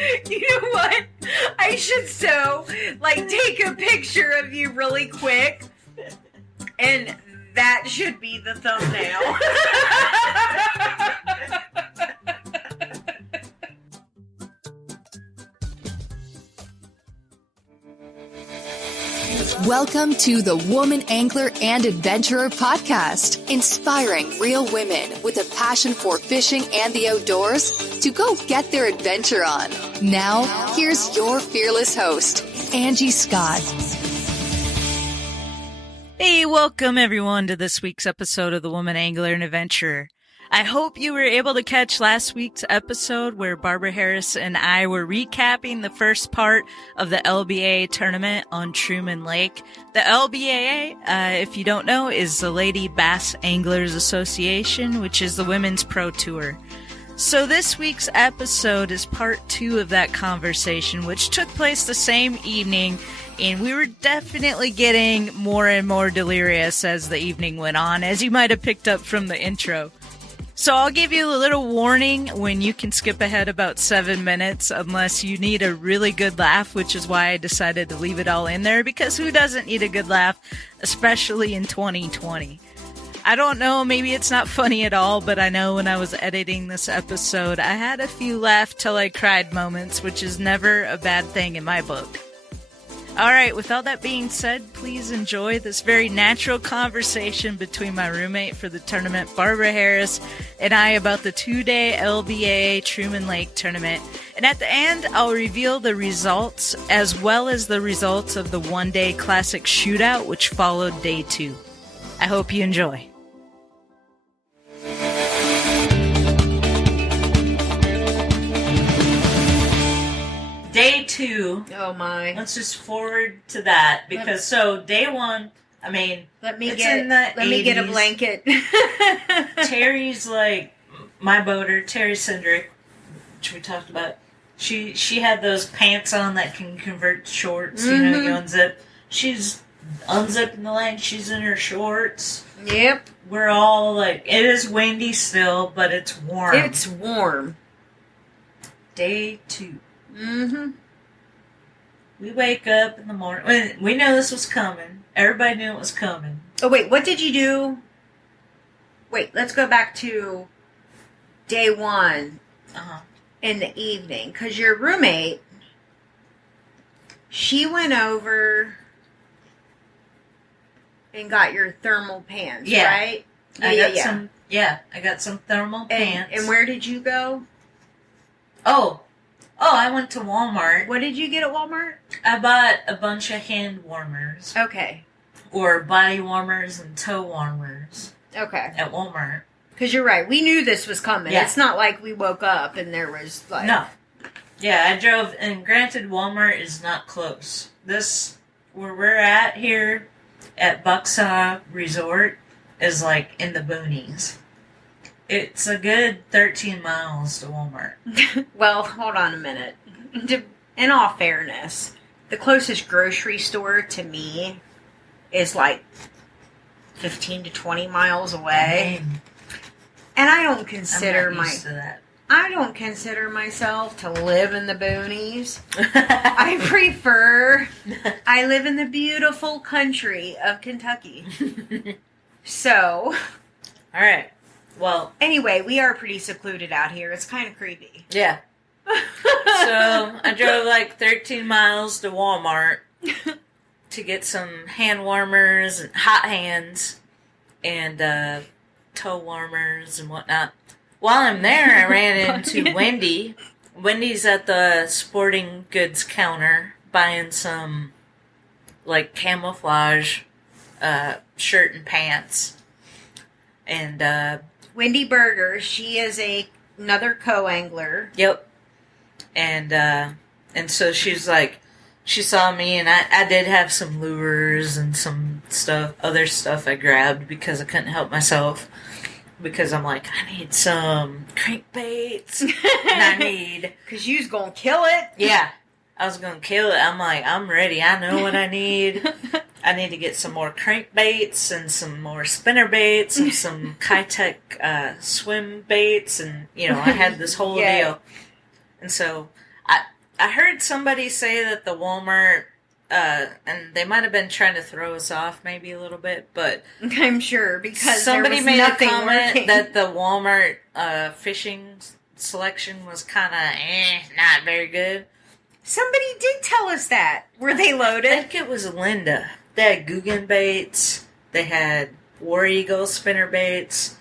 You know what? I should take a picture of you really quick, and that should be the thumbnail. Welcome to the Woman Angler and Adventurer podcast, inspiring real women with a passion for fishing and the outdoors to go get their adventure on. Now, here's your fearless host, Angie Scott. Hey, welcome everyone to this week's episode of the Woman Angler and Adventurer. I hope you were able to catch last week's episode where Barbara Harris and I were recapping the first part of the LBA tournament on Truman Lake. The LBAA, if you don't know, is the Lady Bass Anglers Association, which is the Women's Pro Tour. So this week's episode is part 2 of that conversation, which took place the same evening, and we were definitely getting more and more delirious as the evening went on, as you might have picked up from the intro. So I'll give you a little warning when you can skip ahead about 7 minutes unless you need a really good laugh, which is why I decided to leave it all in there, because who doesn't need a good laugh, especially in 2020? I don't know, maybe it's not funny at all, but I know when I was editing this episode, I had a few laugh till I cried moments, which is never a bad thing in my book. Alright, with all that being said, please enjoy this very natural conversation between my roommate for the tournament, Barbara Harris, and I about the 2-day LBA Truman Lake tournament. And at the end, I'll reveal the results, as well as the results of the 1-day classic shootout, which followed day 2. I hope you enjoy. Day 2. Oh my. Let's just forward to that because day 1, I mean, let me get a blanket. Terry's like my boater, Terry Cindric, which we talked about. She had those pants on that can convert to shorts. You know, you unzip. She's unzipping the leg. She's in her shorts. Yep. We're all like, it is windy still, but it's warm. It's warm. Day 2. Mm-hmm. We wake up in the morning. We know this was coming. Everybody knew it was coming. Oh, wait. What did you do? Wait, let's go back to day 1 in the evening. Because your roommate, she went over and got your thermal pants, right? I got some thermal pants. And where did you go? Oh, I went to Walmart. What did you get at Walmart? I bought a bunch of hand warmers. Okay. Or body warmers and toe warmers. Okay. At Walmart. Because you're right. We knew this was coming. Yeah. It's not like we woke up and there was like... No. Yeah, I drove, and granted, Walmart is not close. This, where we're at here at Bucksaw Resort, is like in the boonies. It's a good 13 miles to Walmart. Well, hold on a minute. In all fairness, the closest grocery store to me is like 15 to 20 miles away. And I don't consider I don't consider myself to live in the boonies. I live in the beautiful country of Kentucky. So, all right. Well, anyway, we are pretty secluded out here. It's kind of creepy. Yeah. So, I drove like 13 miles to Walmart to get some hand warmers and hot hands and toe warmers and whatnot. While I'm there, I ran into Wendy. Wendy's at the sporting goods counter buying some like camouflage shirt and pants. And Wendy Berger, she is another co-angler. Yep. And so she's like, she saw me, and I did have some lures and some other stuff I grabbed because I couldn't help myself. Because I'm like, I need some crankbaits, and I need... Because you was going to kill it? Yeah, I was going to kill it. I'm like, I'm ready. I know what I need. I need to get some more crankbaits and some more spinner baits and some Kitech swim baits, and, you know, I had this whole deal. And so, I heard somebody say that the Walmart, and they might have been trying to throw us off maybe a little bit, but I'm sure, because somebody there was made a nothing comment working. that the Walmart fishing selection was kind of not very good. Somebody did tell us that. Were they I loaded? think it was Linda. They had Guggen baits. They had War Eagle spinner baits,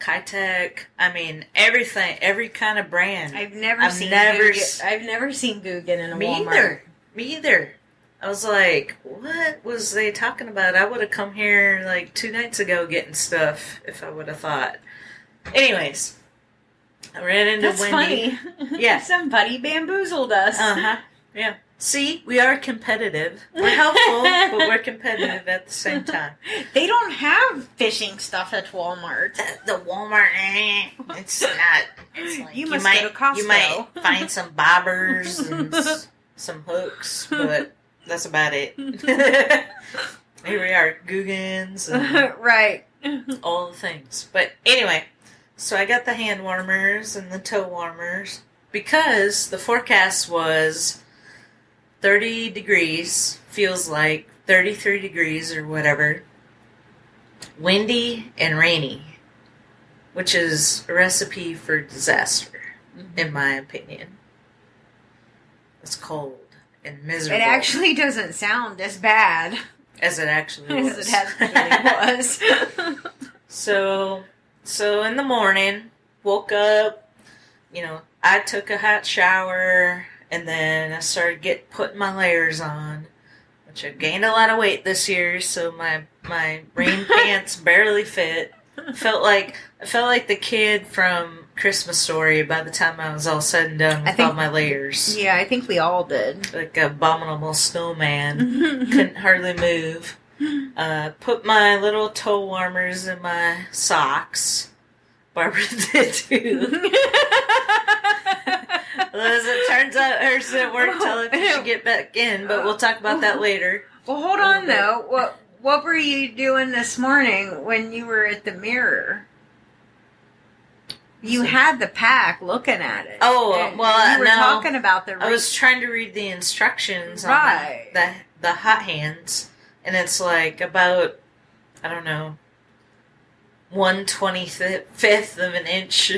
Kitech. I mean, everything, every kind of brand. I've never seen Guggen in a Walmart. Me either. I was like, what was they talking about? I would have come here like 2 nights ago getting stuff if I would have thought. Anyways, I ran into That's Wendy. funny. Yeah. Somebody bamboozled us. Uh-huh. Yeah. See, we are competitive. We're helpful, but we're competitive at the same time. They don't have fishing stuff at Walmart. The Walmart, it's not. It's like You must go to Costco. You might find some bobbers and some hooks, but that's about it. Here we are, Guggens and Right. all the things. But anyway, so I got the hand warmers and the toe warmers because the forecast was 30 degrees, feels like 33 degrees or whatever, windy and rainy, which is a recipe for disaster, in my opinion. It's cold and miserable. It actually doesn't sound as bad as it actually was. as it actually was. So in the morning, woke up, I took a hot shower, and then I started putting my layers on, which I've gained a lot of weight this year, so my rain pants barely fit. I felt like the kid from Christmas Story by the time I was all said and done with all my layers. Yeah, I think we all did. Like an abominable snowman. Couldn't hardly move. Put my little toe warmers in my socks. Barbara did too. As it turns out, hers didn't work till if you should get back in, but we'll talk about that later. Well, hold on though. What were you doing this morning when you were at the mirror? You had the pack looking at it. Oh, well, you were talking about the. I was trying to read the instructions on the hot hands, and it's like about, I don't know, 1/25th of an inch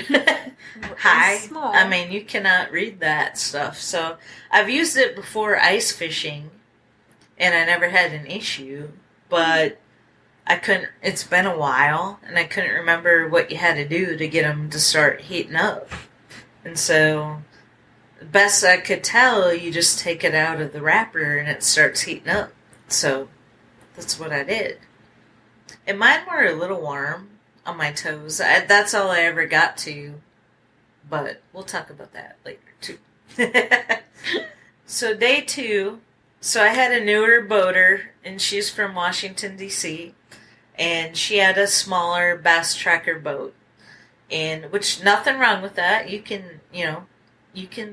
high. Small. I mean, you cannot read that stuff. So I've used it before ice fishing, and I never had an issue. But I couldn't. It's been a while, and I couldn't remember what you had to do to get them to start heating up. And so, best I could tell, you just take it out of the wrapper, and it starts heating up. So that's what I did. And mine were a little warm on my toes. That's all I ever got to. But we'll talk about that later, too. So day 2. So I had a newer boater, and she's from Washington, D.C., and she had a smaller bass tracker boat. And, which, nothing wrong with that. You can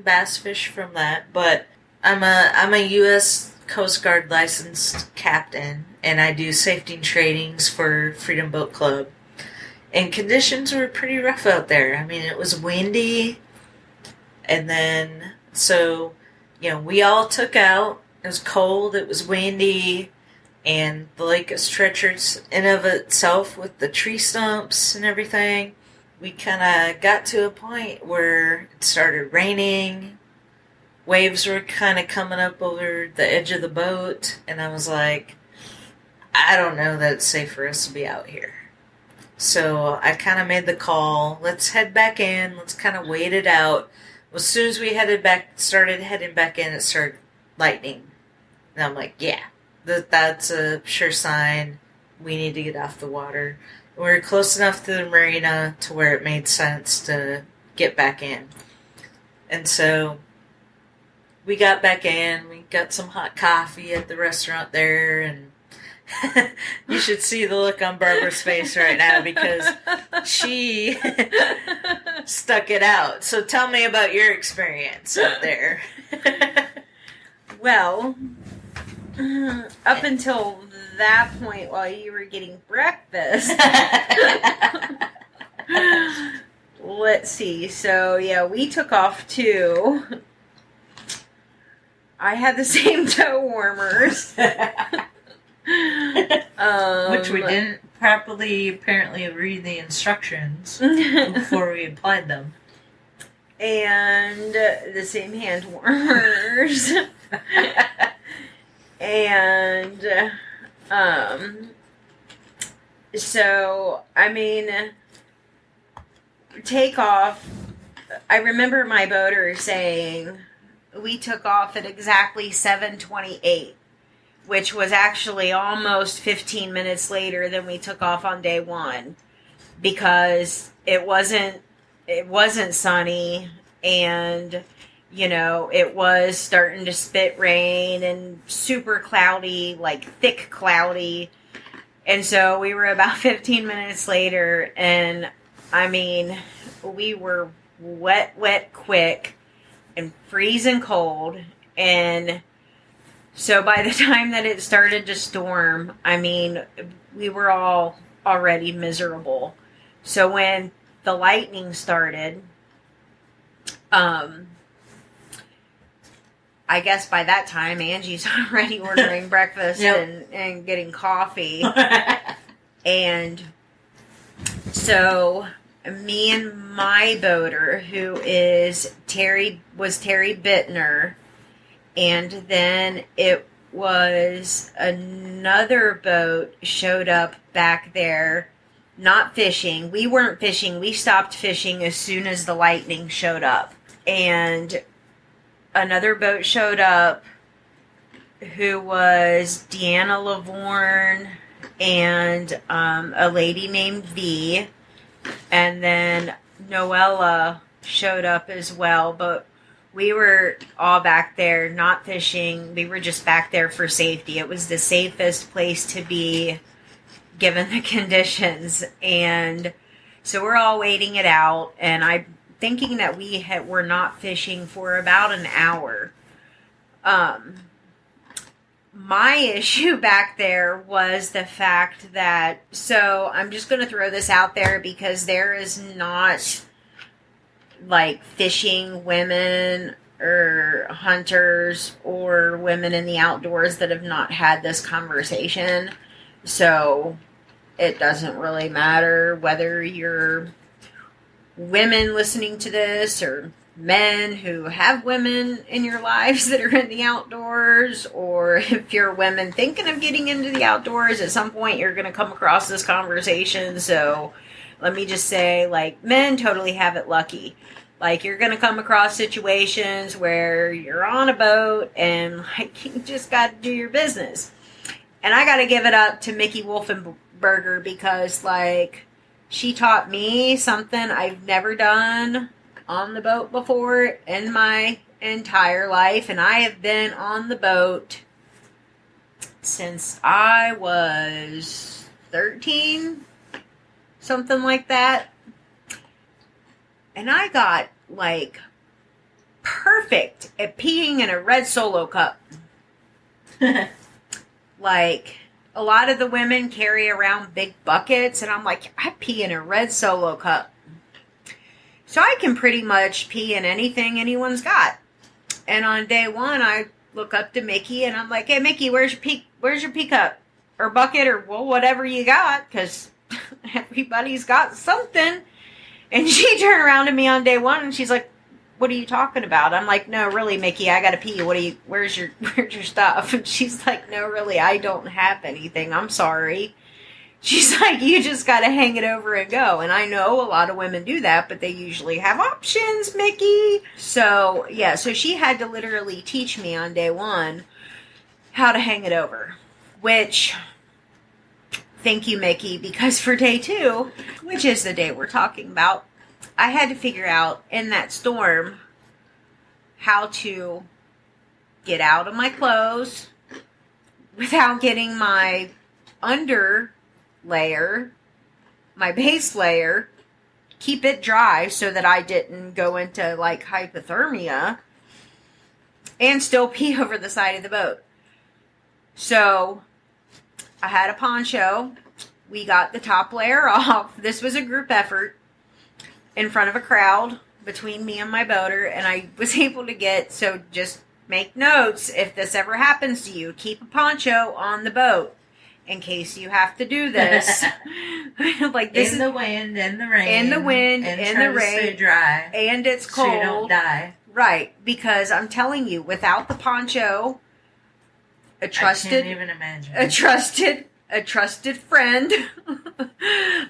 bass fish from that. But I'm a U.S. Coast Guard licensed captain, and I do safety trainings for Freedom Boat Club. And conditions were pretty rough out there. I mean, it was windy, and then, so, we all took out. It was cold, it was windy, and the lake is treacherous in of itself with the tree stumps and everything. We kind of got to a point where it started raining. Waves were kind of coming up over the edge of the boat, and I was like, I don't know that it's safe for us to be out here. So I kind of made the call, let's head back in, let's kind of wait it out. As soon as we started heading back in, it started lightning. And I'm like, yeah, that's a sure sign we need to get off the water. We were close enough to the Marina to where it made sense to get back in. And so we got back in, we got some hot coffee at the restaurant there, and you should see the look on Barbara's face right now because she stuck it out. So tell me about your experience up there. Well, up until that point while you were getting breakfast. Let's see. So, yeah, we took off to I had the same toe warmers. Which we didn't properly, apparently, read the instructions before we applied them. And the same hand warmers. And, so, I mean, take off. I remember my boater saying we took off at exactly 7:28, which was actually almost 15 minutes later than we took off on day one, because it wasn't sunny, and it was starting to spit rain and super cloudy, like thick cloudy. And so we were about 15 minutes later, and I mean, we were wet, quick, and freezing cold. And so by the time that it started to storm, I mean, we were all already miserable. So when the lightning started, I guess by that time, Angie's already ordering breakfast and getting coffee. And so me and my boater, who was Terry Bittner, and then it was another boat showed up back there, not fishing. We weren't fishing. We stopped fishing as soon as the lightning showed up. And another boat showed up who was Deanna Lavorne and a lady named V. And then Noella showed up as well. But we were all back there not fishing. We were just back there for safety. It was the safest place to be given the conditions. And so we're all waiting it out. And I'm thinking that were not fishing for about an hour. My issue back there was the fact that, so I'm just going to throw this out there because there is not like fishing women or hunters or women in the outdoors that have not had this conversation. So it doesn't really matter whether you're women listening to this or men who have women in your lives that are in the outdoors, or if you're women thinking of getting into the outdoors, at some point you're going to come across this conversation. So let me just say, like, men totally have it lucky. Like, you're going to come across situations where you're on a boat and, like, you just got to do your business. And I got to give it up to Mickey Wolfenberger because, like, she taught me something I've never done on the boat before in my entire life. And I have been on the boat since I was 13, something like that. And I got, like, perfect at peeing in a red Solo cup. Like, a lot of the women carry around big buckets, and I'm like, I pee in a red Solo cup. So I can pretty much pee in anything anyone's got. And on day one, I look up to Mickey, and I'm like, hey, Mickey, where's your pee cup? Or bucket, or, well, whatever you got, because everybody's got something. And she turned around to me on day one, and she's like, what are you talking about? I'm like, no, really, Mickey, I gotta pee. Where's your stuff? And she's like, no, really, I don't have anything. I'm sorry. She's like, you just gotta hang it over and go. And I know a lot of women do that, but they usually have options, Mickey. So, yeah, so she had to literally teach me on day one how to hang it over. Which, thank you, Mickey, because for day two, which is the day we're talking about, I had to figure out in that storm how to get out of my clothes without getting my under layer, my base layer, keep it dry so that I didn't go into like hypothermia, and still pee over the side of the boat. So I had a poncho. We got the top layer off. This was a group effort in front of a crowd between me and my boater, and I was able to get, so just make notes if this ever happens to you. Keep a poncho on the boat in case you have to do this. Like this in the wind, in the rain. In the wind, and in try the to rain. Stay dry. And it's cold. So you don't die. Right. Because I'm telling you, without the poncho, I can't even imagine. A trusted friend,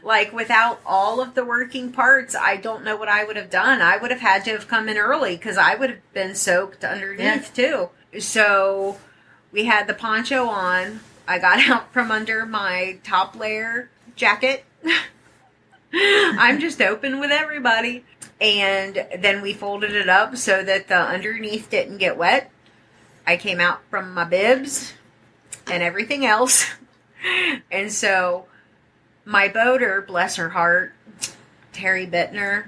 like without all of the working parts, I don't know what I would have done. I would have had to have come in early because I would have been soaked underneath too. So we had the poncho on. I got out from under my top layer jacket. I'm just open with everybody. And then we folded it up so that the underneath didn't get wet. I came out from my bibs and everything else. And so my boater, bless her heart, Terry Bittner,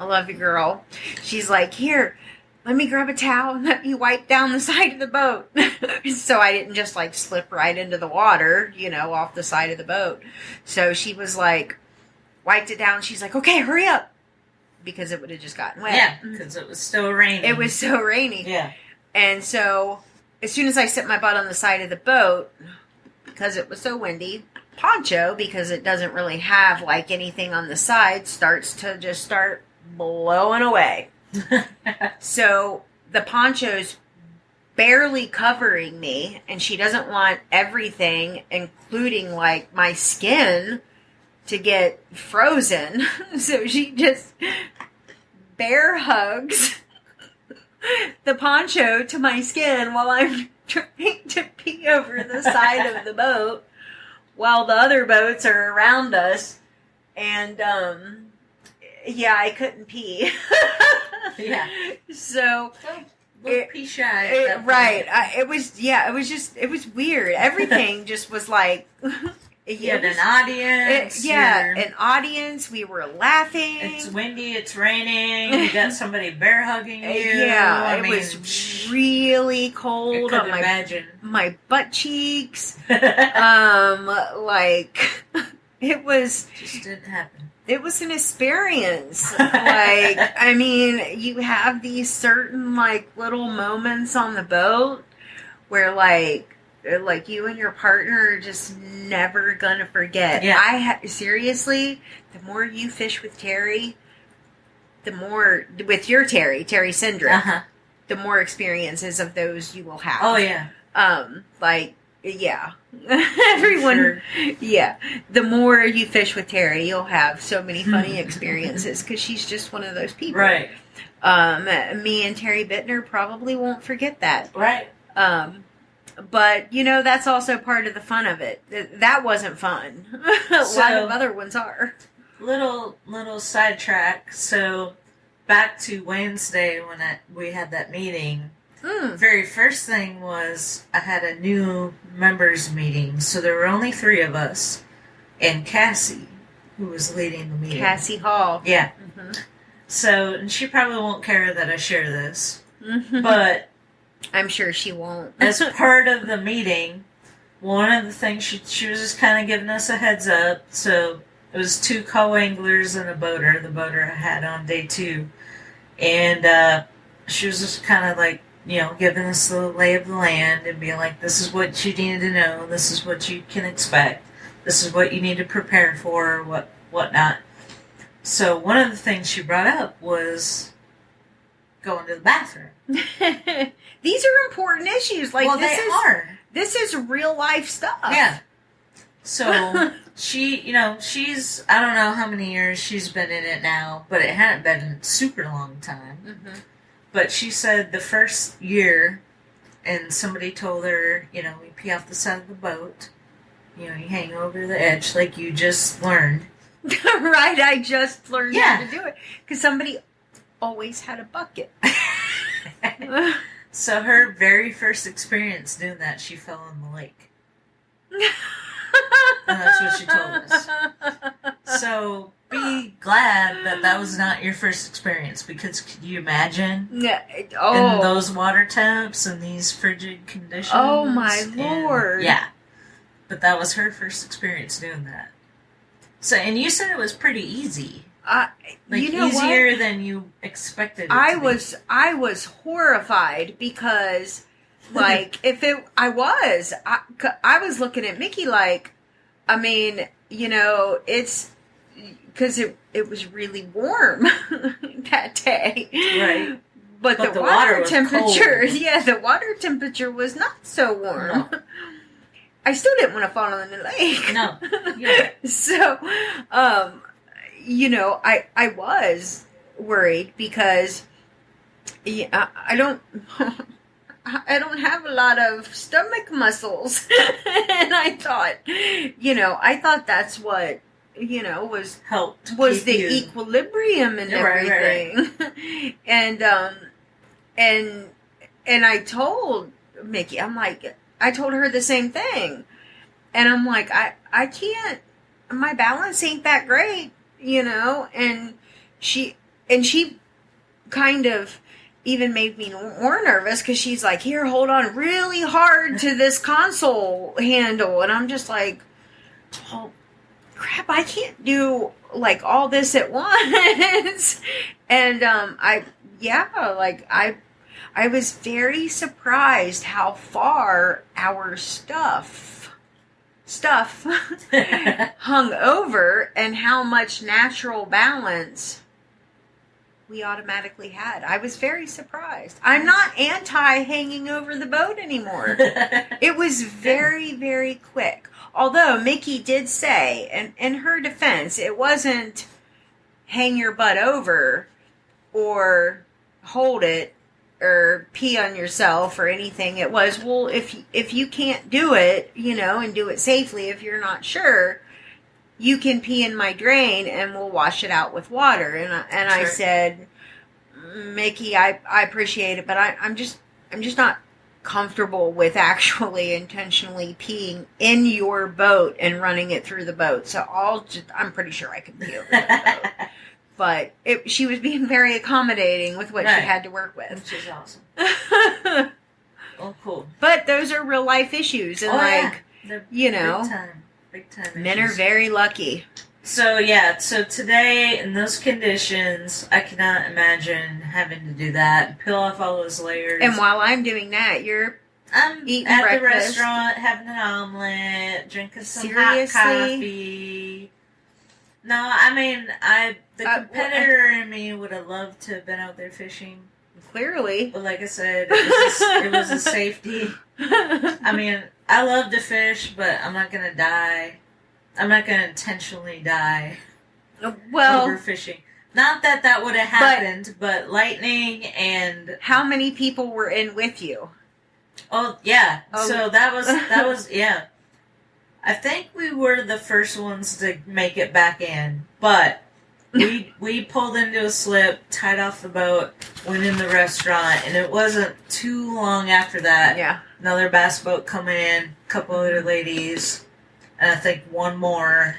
I love you, girl. She's like, here, let me grab a towel and let me wipe down the side of the boat. So I didn't just like slip right into the water, you know, off the side of the boat. So she was like, wiped it down. She's like, okay, hurry up. Because it would have just gotten wet. Yeah, because it was so rainy. It was so rainy. Yeah. And so as soon as I set my butt on the side of the boat, because it was so windy, poncho, because it doesn't really have like anything on the side, starts blowing away. So the poncho's barely covering me, and she doesn't want everything, including like my skin, to get frozen. So she just bear hugs the poncho to my skin while I'm trying to pee over the side of the boat while the other boats are around us. And, yeah, I couldn't pee. Yeah. So... pee shy. Right. It was weird. Everything just was like... You had an audience. An audience. We were laughing. It's windy. It's raining. You got somebody bear hugging you. Yeah, it was really cold on my butt cheeks. Like it was just didn't happen. It was an experience. Like, I mean, you have these certain like little moments on the boat where like you and your partner are just never gonna forget. Yeah. Seriously, the more you fish with Terry, the more with your Terry Sindrick, the more experiences of those you will have. Oh yeah. Everyone. Sure. Yeah, the more you fish with Terry, you'll have so many funny experiences because she's just one of those people. Right. Me and Terry Bittner probably won't forget that. Right. But, you know, that's also part of the fun of it. That wasn't fun. A lot of other ones are. Little sidetrack. So, back to Wednesday when we had that meeting. Very first thing was I had a new members meeting. So, there were only 3 of us. And Cassie, who was leading the meeting. Cassie Hall. Yeah. Mm-hmm. So, and she probably won't care that I share this. But... I'm sure she won't. As part of the meeting, one of the things she was just kind of giving us a heads up. So it was 2 co-anglers and a boater. The boater I had on day 2. And she was just kind of like, you know, giving us the lay of the land and being like, this is what you needed to know. This is what you can expect. This is what you need to prepare for, whatnot. So one of the things she brought up was going to the bathroom. These are important issues. Like, well, This is real life stuff. Yeah. So she's, I don't know how many years she's been in it now, but it hadn't been a super long time. Mm-hmm. But she said the first year, and somebody told her, you pee off the side of the boat. You hang over the edge like you just learned. Right, I just learned how to do it. Because somebody always had a bucket. So her very first experience doing that, she fell in the lake. And that's what she told us. So be glad that was not your first experience, because could you imagine? Yeah. In those water temps and these frigid conditions? Oh my Lord. Yeah. But that was her first experience doing that. So, and you said it was pretty easy. You know easier what? than you expected it I to was horrified because, like, I was looking at Mickey like, I mean, you know, it's because it was really warm that day, right? But the water temperature, cold. yeah, the water temperature was not so warm. No. I still didn't want to fall in the lake. No, yeah. So, you know, I was worried because I don't have a lot of stomach muscles, and I thought that's what, you know, was the equilibrium and everything. Right. And I told Mickey, I told her the same thing, and I'm like, I can't, my balance ain't that great, you know, and she kind of even made me more nervous because she's like, here, hold on really hard to this console handle, and I'm just like, oh crap, I can't do like all this at once. And I was very surprised how far our stuff hung over and how much natural balance we automatically had. I was very surprised. I'm not anti hanging over the boat anymore. It was very, very quick. Although Mickey did say, and in her defense, it wasn't hang your butt over or hold it or pee on yourself or anything. It was, well, if you can't do it, you know, and do it safely, if you're not sure, you can pee in my drain and we'll wash it out with water. And I said, Mickey, I appreciate it, but I'm just not comfortable with actually intentionally peeing in your boat and running it through the boat. So I'm pretty sure I can pee over the boat. But she was being very accommodating with what she had to work with. Which is awesome. Oh, cool. But those are real life issues. And you know, big time men issues. are very lucky. So today in those conditions, I cannot imagine having to do that. Peel off all those layers. And while I'm doing that, I'm eating at breakfast. the restaurant, having an omelet, drinking some Seriously? hot coffee. No, I mean, the competitor in me would have loved to have been out there fishing. Clearly. But like I said, it was a safety. I mean, I love to fish, but I'm not going to die. I'm not going to intentionally die overfishing. Not that would have happened, but lightning and... How many people were in with you? Oh, yeah. So that was, yeah. I think we were the first ones to make it back in, but we pulled into a slip, tied off the boat, went in the restaurant, and it wasn't too long after that. Yeah. Another bass boat coming in, a couple other ladies, and I think one more,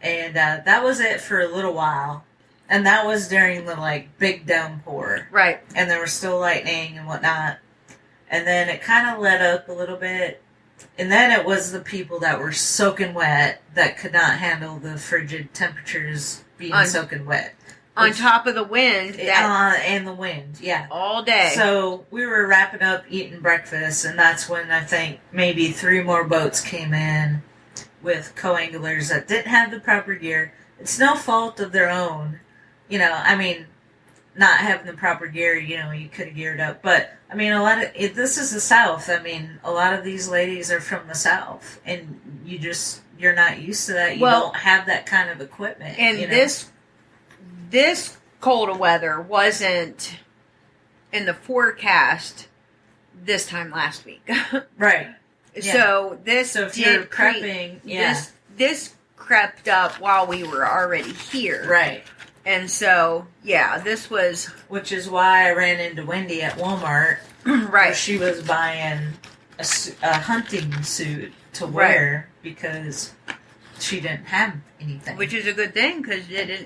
and that was it for a little while. And that was during the big downpour, right? And there was still lightning and whatnot. And then it kind of let up a little bit. And then it was the people that were soaking wet that could not handle the frigid temperatures being soaking wet. On top of the wind. And the wind, yeah. All day. So we were wrapping up eating breakfast, and that's when I think maybe 3 more boats came in with co-anglers that didn't have the proper gear. It's no fault of their own. You know, I mean, not having the proper gear, you know, you could have geared up. But, I mean, this is the South. I mean, a lot of these ladies are from the South, and you're not used to that. You don't have that kind of equipment. And this cold weather wasn't in the forecast this time last week. Right. Yeah. So if you're prepping, this crept up while we were already here. Right. And so, this was... Which is why I ran into Wendy at Walmart. Right. She was buying a hunting suit to wear because she didn't have anything. Which is a good thing, because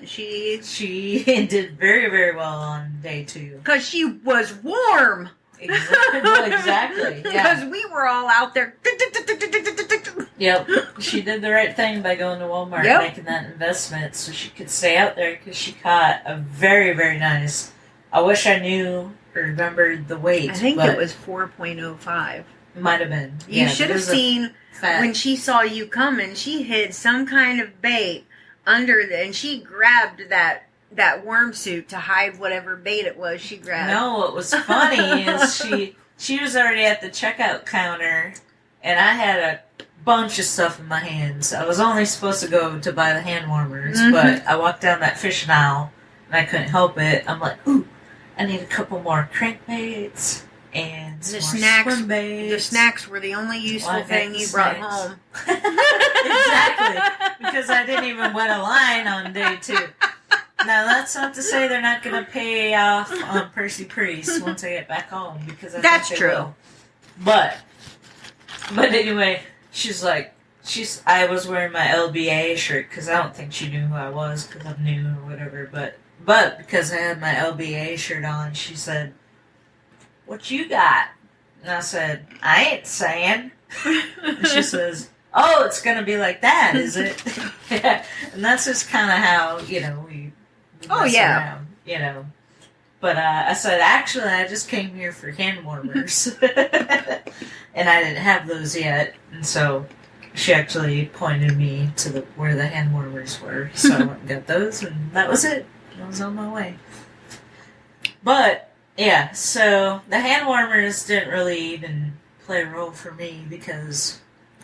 she... She did very, very well on day 2. Because she was warm! Exactly. Yeah. Because we were all out there. Yeah. Yep. She did the right thing by going to Walmart and making that investment so she could stay out there because she caught a very, very nice. I wish I knew or remembered the weight. I think it was 4.05. Might have been. You should have seen when she saw you coming, she hid some kind of bait under and she grabbed that worm suit to hide whatever bait it was she grabbed. No, what was funny is she was already at the checkout counter and I had a bunch of stuff in my hands. I was only supposed to go to buy the hand warmers, but I walked down that fishing aisle and I couldn't help it. I'm like, ooh, I need a couple more crankbaits. And the snacks were the only useful thing you brought home. Exactly. Because I didn't even wet a line on day 2. Now, that's not to say they're not going to pay off on Percy Priest once I get back home. Because that's true. Will. But anyway, I was wearing my LBA shirt because I don't think she knew who I was because I'm new or whatever. But because I had my LBA shirt on, she said, "What you got?" And I said, "I ain't saying." And she says, "Oh, it's going to be like that, is it?" Yeah. And that's just kind of how, we mess around, But I said, "Actually, I just came here for hand warmers." And I didn't have those yet. And so she actually pointed me to where the hand warmers were. So I went and got those, and that was it. I was on my way. But yeah, so the hand warmers didn't really even play a role for me because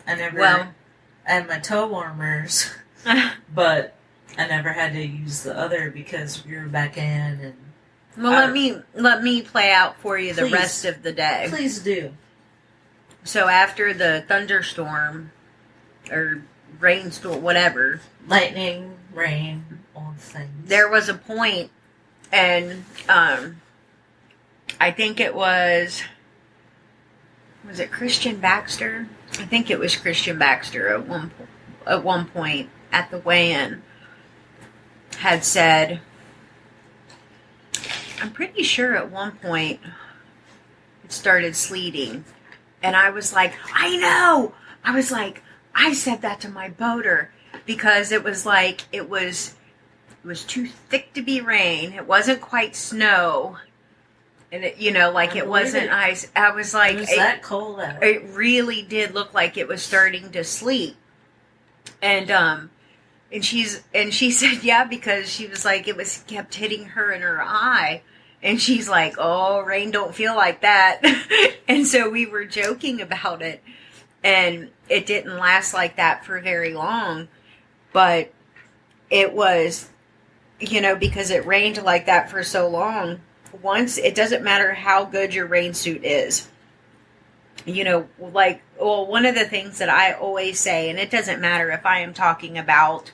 I had my toe warmers, but I never had to use the other because we were back in. And let me play out for you the rest of the day. Please do. So after the thunderstorm or rainstorm, whatever, lightning, rain, all the things. There was a point, and I think it was it Christian Baxter? I think it was Christian Baxter at one point at the weigh-in had said, I'm pretty sure at one point it started sleeting, and I was like, I know! I was like, I said that to my boater because it was like, it was too thick to be rain. It wasn't quite snow. And it wasn't ice. I was like, it was that cold out. It really did look like it was starting to sleet. And she said, yeah, because she was like, it kept hitting her in her eye. And she's like, oh, rain don't feel like that. And so we were joking about it. And it didn't last like that for very long. But it was, because it rained like that for so long. Once, it doesn't matter how good your rain suit is. One of the things that I always say, and it doesn't matter if I am talking about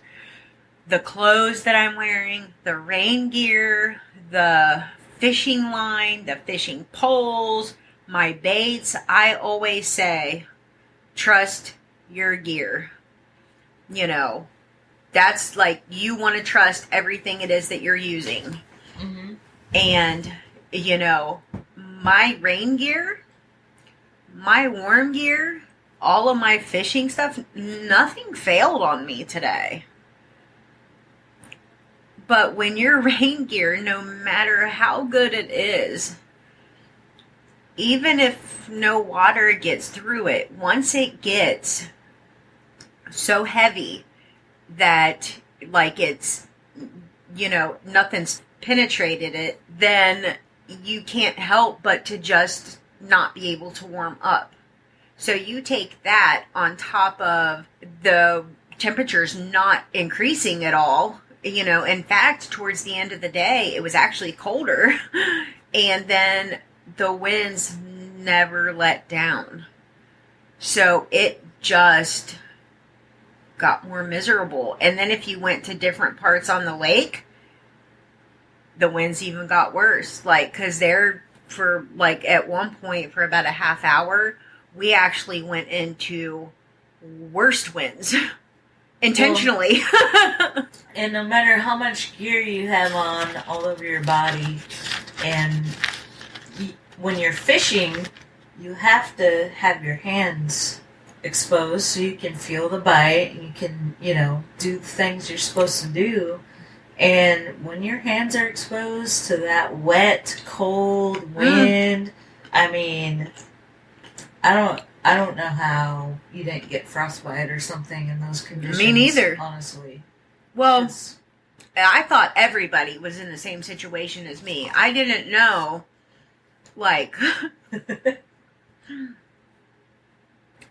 the clothes that I'm wearing, the rain gear, the fishing line, the fishing poles, my baits, I always say, trust your gear. That's like, you want to trust everything it is that you're using. Mm-hmm. And, my rain gear, my warm gear, all of my fishing stuff, nothing failed on me today. But when your rain gear, no matter how good it is, even if no water gets through it, once it gets so heavy that, like, it's, nothing's penetrated it, then you can't help but to just not be able to warm up. So you take that on top of the temperatures not increasing at all. In fact, towards the end of the day, it was actually colder. And then the winds never let down. So it just got more miserable. And then if you went to different parts on the lake, the winds even got worse. Because at one point, for about a half hour, we actually went into worst winds. Intentionally. And no matter how much gear you have on all over your body, and when you're fishing, you have to have your hands exposed so you can feel the bite and you can, do the things you're supposed to do. And when your hands are exposed to that wet, cold wind, I mean, I don't know how you didn't get frostbite or something in those conditions. Me neither. Honestly. Well, I thought everybody was in the same situation as me. I didn't know,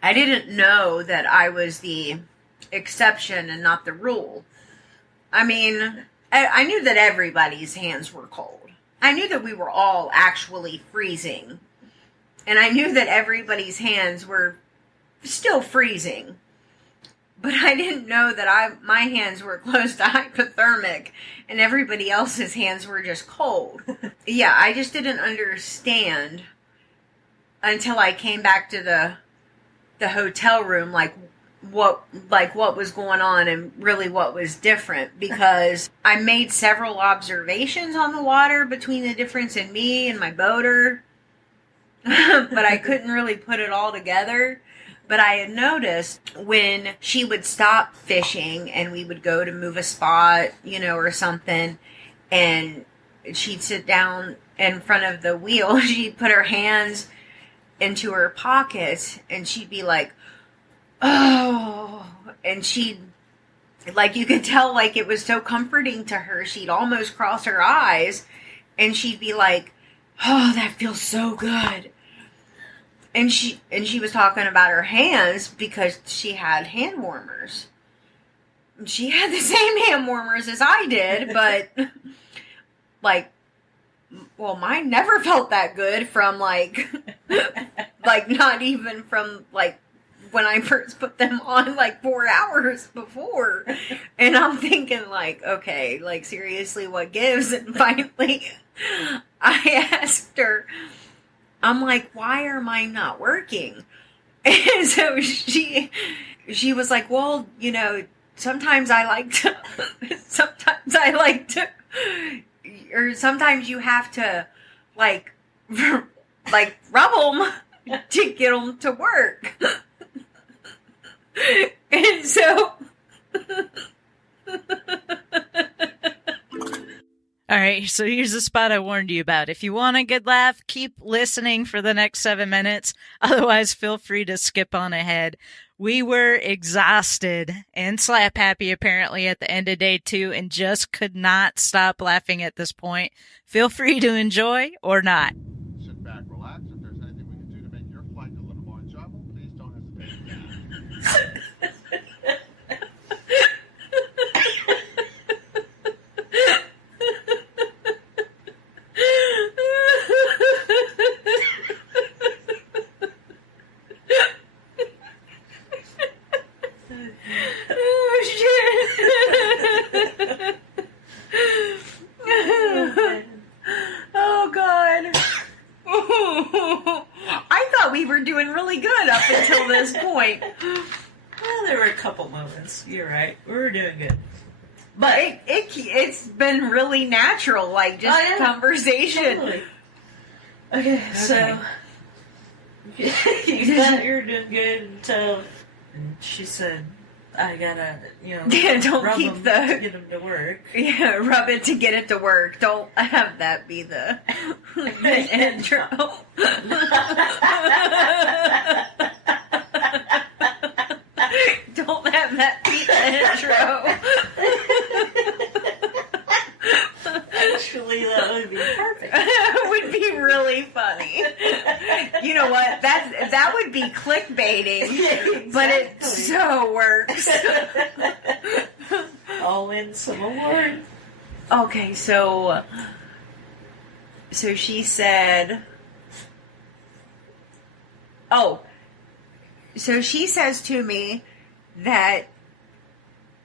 I didn't know that I was the exception and not the rule. I mean, I knew that everybody's hands were cold. I knew that we were all actually freezing. And I knew that everybody's hands were still freezing. But I didn't know that my hands were close to hypothermic and everybody else's hands were just cold. Yeah, I just didn't understand until I came back to the hotel room, what was going on and really what was different, because I made several observations on the water between the difference in me and my boater, but I couldn't really put it all together. But I had noticed when she would stop fishing and we would go to move a spot, or something, and she'd sit down in front of the wheel, she'd put her hands into her pockets and she'd be like, oh, and she'd, you could tell, it was so comforting to her, she'd almost cross her eyes and she'd be like, oh, that feels so good. And she was talking about her hands because she had hand warmers. She had the same hand warmers as I did, but mine never felt that good from not even from when I first put them on 4 hours before. And I'm thinking okay, seriously, what gives? And finally I asked her, I'm like, why are mine not working? And so she was like, well, sometimes I like to, or sometimes you have to, rub them to get them to work. And so... All right, so here's the spot I warned you about. If you want a good laugh, keep listening for the next 7 minutes. Otherwise, feel free to skip on ahead. We were exhausted and slap happy apparently at the end of day 2 and just could not stop laughing at this point. Feel free to enjoy or not. Sit back, relax. If there's anything we can do to make your flight a little more enjoyable, please don't hesitate. Oh, God. I thought we were doing really good up until this point. Well, there were a couple moments. You're right. We were doing good. But it's been really natural, conversation. Totally. Okay, so you thought you were doing good until she said, I gotta, don't rub keep them to get them to work. Yeah, rub it to get it to work. Don't have that be the intro. Don't have that be the intro. Actually, that would be perfect. It would be really funny. You know what? That would be clickbaiting, exactly. But it so works. I'll win some award. Okay, so she said, so she says to me that,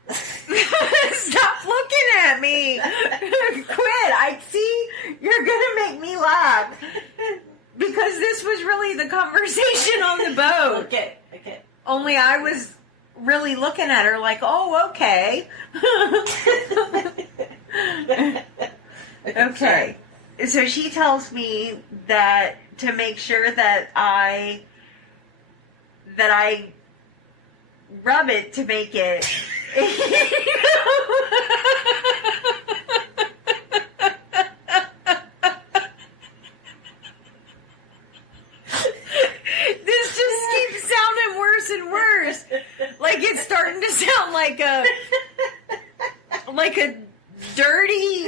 stop looking at me. Quit. I see you're going to make me laugh. Because this was really the conversation on the boat. Okay. Only I was really looking at her like, oh, okay. Okay. So she tells me that to make sure that I rub it to make it. This just keeps sounding worse and worse. Like it's starting to sound like a dirty.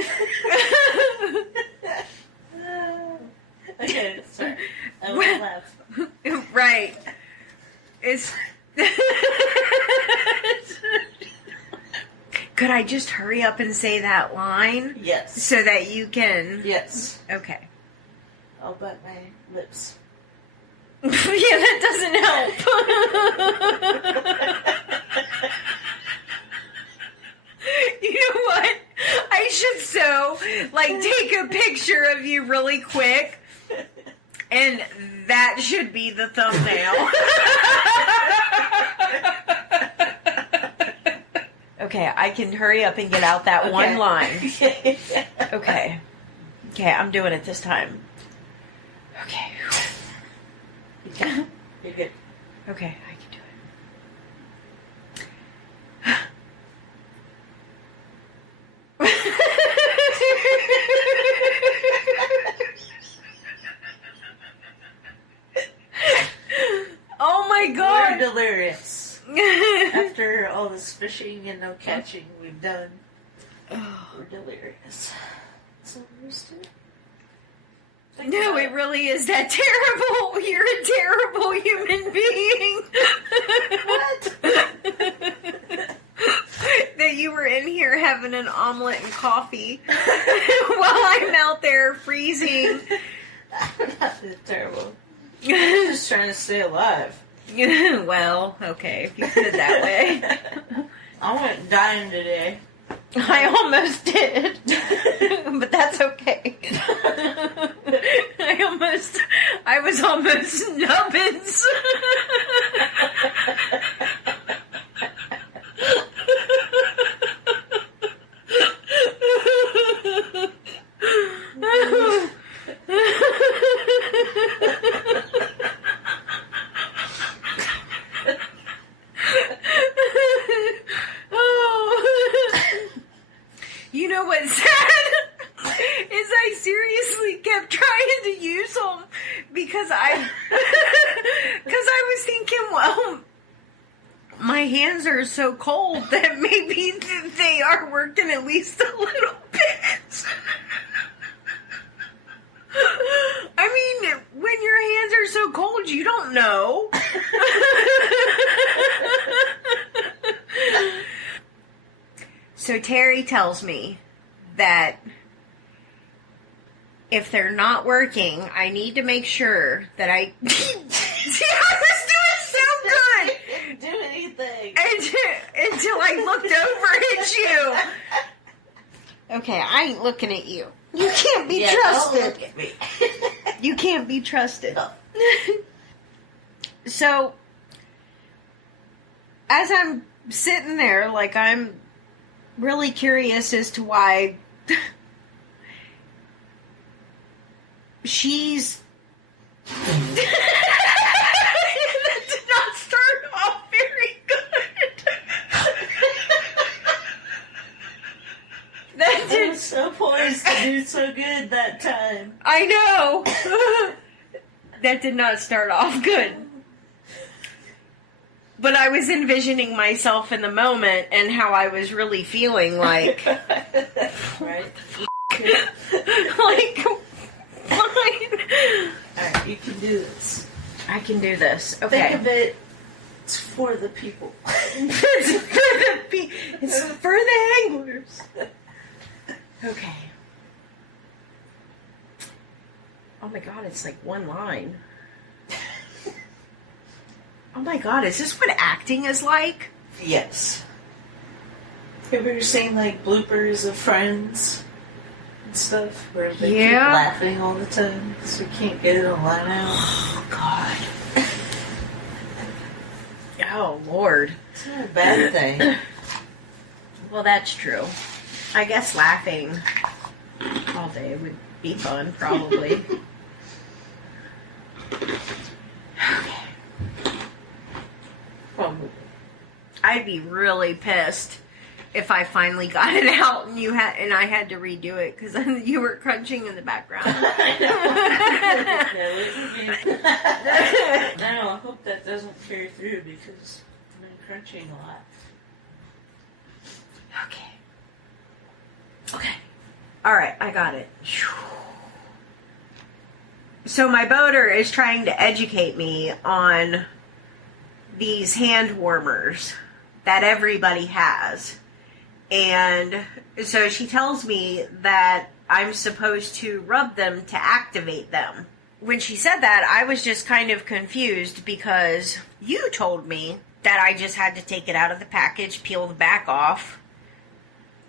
Okay, sorry. I will laugh. Right. It's. Could I just hurry up and say that line? Yes. So that you can. Yes. Okay. I'll bite my lips. Yeah, that doesn't help. You know what? I should take a picture of you really quick, and that should be the thumbnail. Okay, I can hurry up and get out that one line. Okay. Okay, I'm doing it this time. Okay. You're good. Okay, I can do it. Oh my God! We're delirious. After all this fishing and no catching we've done, we're delirious. So we're used to it. No, it really is that terrible. You're a terrible human being. What? That you were in here having an omelet and coffee while I'm out there freezing. I'm not that terrible. I'm just trying to stay alive. Well, okay, if you put it that way. I went dying today. I almost did. But that's okay. I was almost nubbins. You know what's sad? Is I seriously kept trying to use them because I was thinking, well, my hands are so cold that maybe they are working at least a little bit. I mean, when your hands are so cold, you don't know. So Terry tells me that if they're not working, I need to make sure that I... See, I was doing so good! Didn't do anything. Until I looked over at you. Okay, I ain't looking at you. You can't be trusted. Don't look at me. You can't be trusted. No. So, as I'm sitting there, like I'm really curious as to why she's... That did not start off very good. That I was so poised to do so good that time. I know. That did not start off good. But I was envisioning myself in the moment and how I was really feeling like... Right? Like, fine. Alright, you can do this. I can do this. Okay. Think of it, it's for the people. It's for the anglers. Okay. Oh my God, it's like one line. Oh my God, is this what acting is like? Yes. Have you ever seen like bloopers of Friends and stuff where they keep laughing all the time because we can't get it on line out? Oh God. Oh Lord. It's not a bad thing. Well, that's true. I guess laughing all day would be fun, probably. Okay. Probably. I'd be really pissed if I finally got it out and I had to redo it because you were crunching in the background. I know. I hope that doesn't carry through because I've been crunching a lot. Okay. All right, I got it. So my boater is trying to educate me on these hand warmers that everybody has. And so she tells me that I'm supposed to rub them to activate them. When she said that, I was just kind of confused because you told me that I just had to take it out of the package, peel the back off,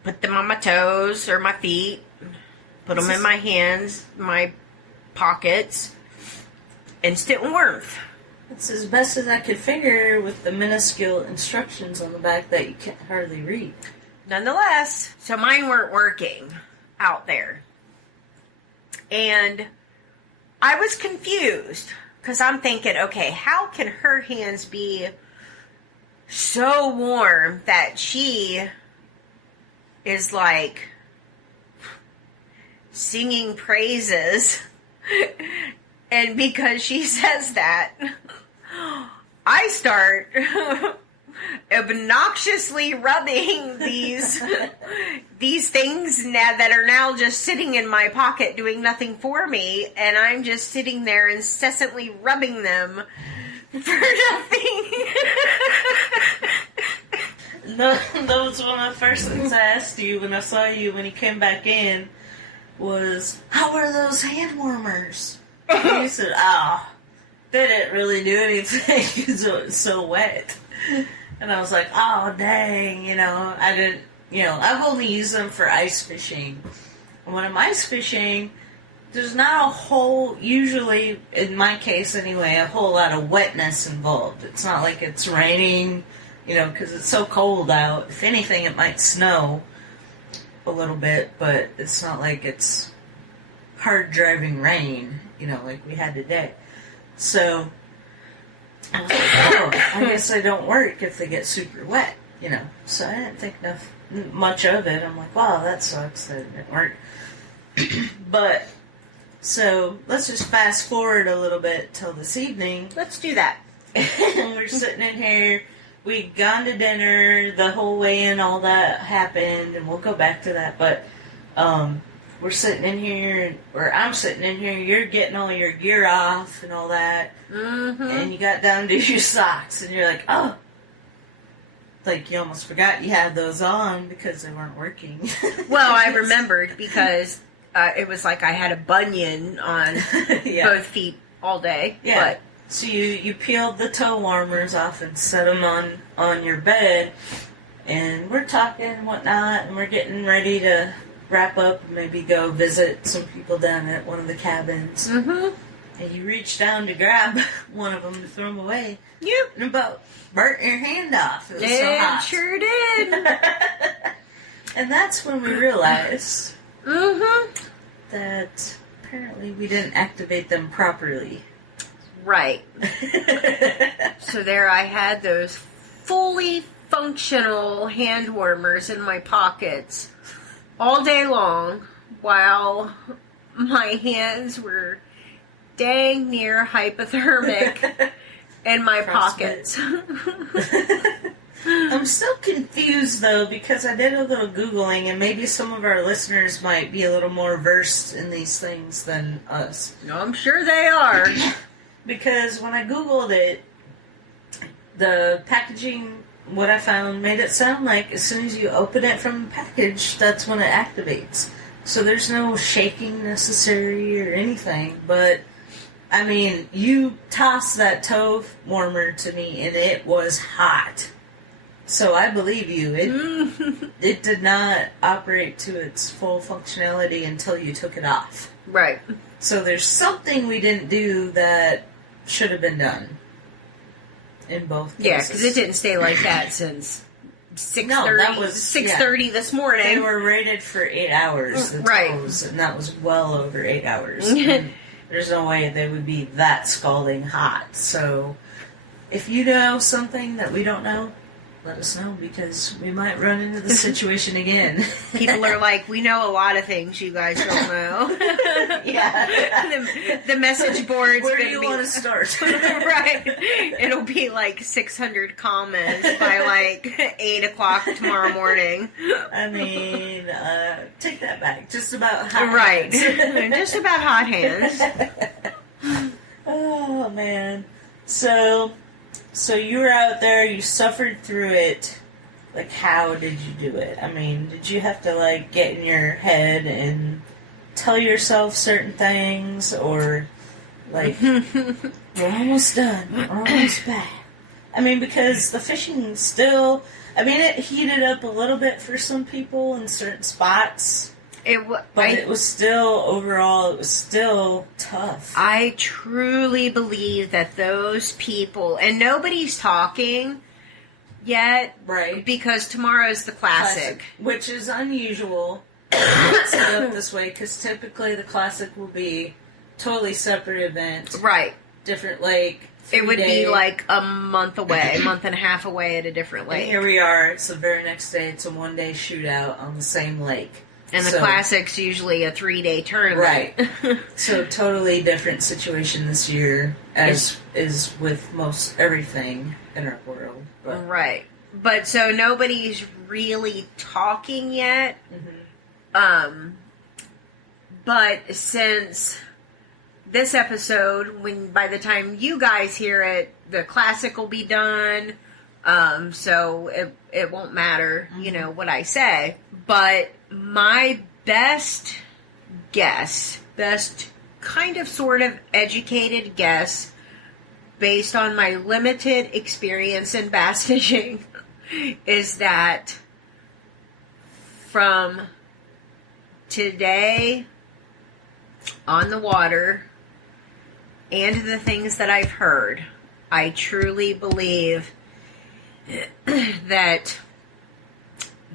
put them on my toes or my feet, put them in my hands, my pockets, instant warmth. It's as best as I could figure with the minuscule instructions on the back that you can't hardly read. Nonetheless, so mine weren't working out there. And I was confused because I'm thinking, okay, how can her hands be so warm that she is like singing praises? And because she says that, I start obnoxiously rubbing these things now that are now just sitting in my pocket doing nothing for me, and I'm just sitting there incessantly rubbing them for nothing. No, that was one of the first things I asked you when I saw you when you came back in was, how are those hand warmers? And you said, they didn't really do anything because it was so wet. And I was like, oh, dang, I didn't, I've only used them for ice fishing. And when I'm ice fishing, there's not a whole, usually, in my case anyway, a whole lot of wetness involved. It's not like it's raining, because it's so cold out. If anything, it might snow a little bit, but it's not like it's hard driving rain, like we had today. So I was like, I guess they don't work if they get super wet, So I didn't think much of it. I'm like, wow, that sucks that it didn't work. But, so, let's just fast forward a little bit till this evening. Let's do that. We're sitting in here. We'd gone to dinner. The whole way in, all that happened. And we'll go back to that. But, we're sitting in here, or I'm sitting in here, you're getting all your gear off and all that. Mm-hmm. And you got down to your socks, and you're like, oh. Like, you almost forgot you had those on because they weren't working. Well, I remembered because it was like I had a bunion on both feet all day. Yeah. But. So you peeled the toe warmers off and set them on your bed, and we're talking and whatnot, and we're getting ready to wrap up and maybe go visit some people down at one of the cabins. Mm-hmm. And you reach down to grab one of them to throw them away. Yep. And about burnt your hand off. It was so hot. Sure did. And that's when we realized that apparently we didn't activate them properly. Right. So there I had those fully functional hand warmers in my pockets all day long while my hands were dang near hypothermic in my pockets. I'm still confused though because I did a little Googling and maybe some of our listeners might be a little more versed in these things than us. No, I'm sure they are. Because when I Googled it, the packaging, what I found, made it sound like as soon as you open it from the package, that's when it activates. So there's no shaking necessary or anything. But, I mean, you tossed that toe warmer to me and it was hot. So I believe you. It did not operate to its full functionality until you took it off. Right. So there's something we didn't do that should have been done in both cases. Yeah, because it didn't stay like that since 6:30. No, that was 6:30 this morning. They were rated for 8 hours, the toes, and that was well over 8 hours. There's no way they would be that scalding hot. So if you know something that we don't know, let us know, because we might run into the situation again. People are like, we know a lot of things you guys don't know. Yeah. The message board's Where do gonna you be, want to start? right. It'll be like 600 comments by like 8 o'clock tomorrow morning. I mean, take that back. Just about hot Right. hands. Just about hot hands. Oh, man. So you were out there, you suffered through it. Like, how did you do it? I mean, did you have to, like, get in your head and tell yourself certain things? Or, like, we're almost done. We're almost back. I mean, because the fishing still... I mean, it heated up a little bit for some people in certain spots. But it was still, overall, it was still tough. I truly believe that those people, and nobody's talking yet, right? Because tomorrow's the classic. Which is unusual. Set up this way, because typically the classic will be totally separate event. Right. Different lake. It would be like a month away, a month and a half away at a different lake. And here we are, it's the very next day, it's a one-day shootout on the same lake. And the classic's usually a 3-day tournament. Right. So totally different situation this year, as is with most everything in our world. But. Right. But so nobody's really talking yet. Mm-hmm. But since this episode, by the time you guys hear it, the classic will be done. So it won't matter, mm-hmm. What I say. But my best guess, best kind of sort of educated guess, based on my limited experience in bass fishing, is that from today on the water and the things that I've heard, I truly believe that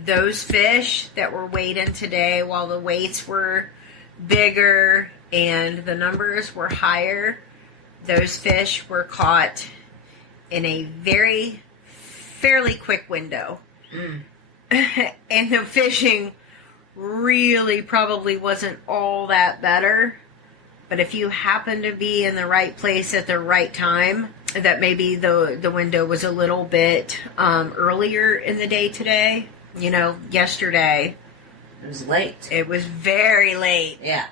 those fish that were weighed in today, while the weights were bigger and the numbers were higher, those fish were caught in a fairly quick window. Mm. And the fishing really probably wasn't all that better. But if you happen to be in the right place at the right time, that maybe the window was a little bit earlier in the day today. Yesterday. It was late. It was very late. Yeah.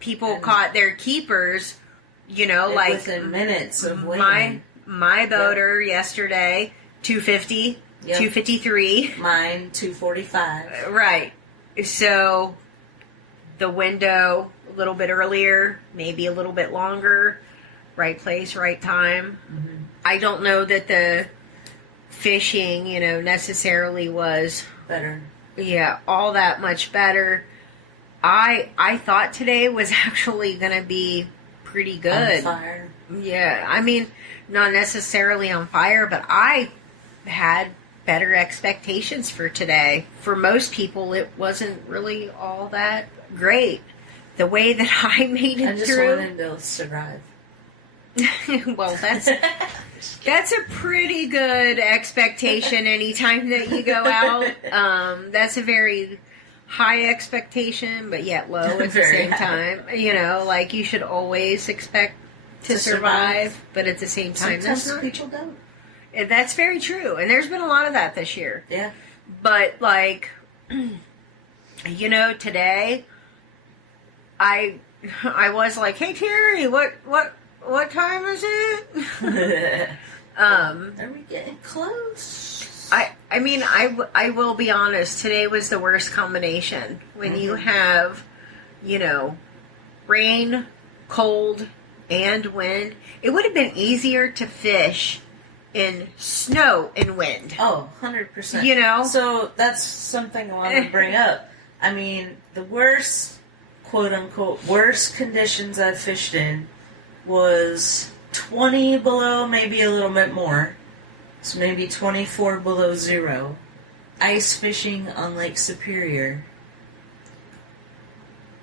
People caught their keepers, like... within minutes of waiting. My boater yesterday, 250, yep. 253. Mine, 245. Right. So, the window, a little bit earlier, maybe a little bit longer. Right place, right time. Mm-hmm. I don't know that the fishing, necessarily was better. Yeah, all that much better. I thought today was actually going to be pretty good. On fire. Yeah, I mean, not necessarily on fire, but I had better expectations for today. For most people, it wasn't really all that great. The way that I made it I just through. wanted to survive. Well, that's a pretty good expectation anytime that you go out. That's a very high expectation, but yet low at the same time. Like you should always expect to survive, but at the same time, sometimes people don't. That's very true, and there's been a lot of that this year. Yeah. But like, today, I was like, "Hey Terry, what time is it?" Are we getting close? I mean, I will be honest. Today was the worst combination. When mm-hmm. you have, rain, cold, and wind. It would have been easier to fish in snow and wind. Oh, 100%. So that's something I want to bring up. I mean, the worst, quote-unquote, worst conditions I've fished in was 20 below, maybe a little bit more. So maybe 24 below zero. Ice fishing on Lake Superior.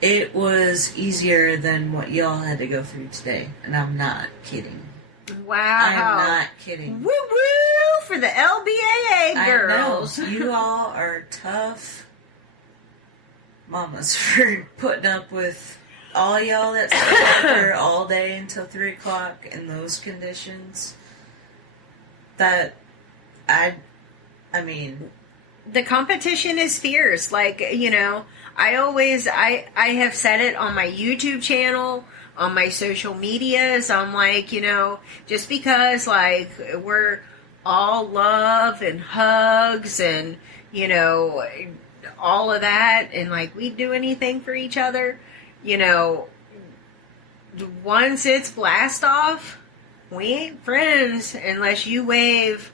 It was easier than what y'all had to go through today. And I'm not kidding. Wow. I'm not kidding. Woo-woo for the LBAA girls. I know. You all are tough mamas for putting up with all y'all that stay out there all day until 3 o'clock in those conditions. That, I mean... The competition is fierce. Like, you know, I have said it on my YouTube channel, on my social medias. I'm like, you know, just because, like, we're all love and hugs and, you know, all of that, and, like, we do anything for each other, you know, once it's blast off, we ain't friends unless you wave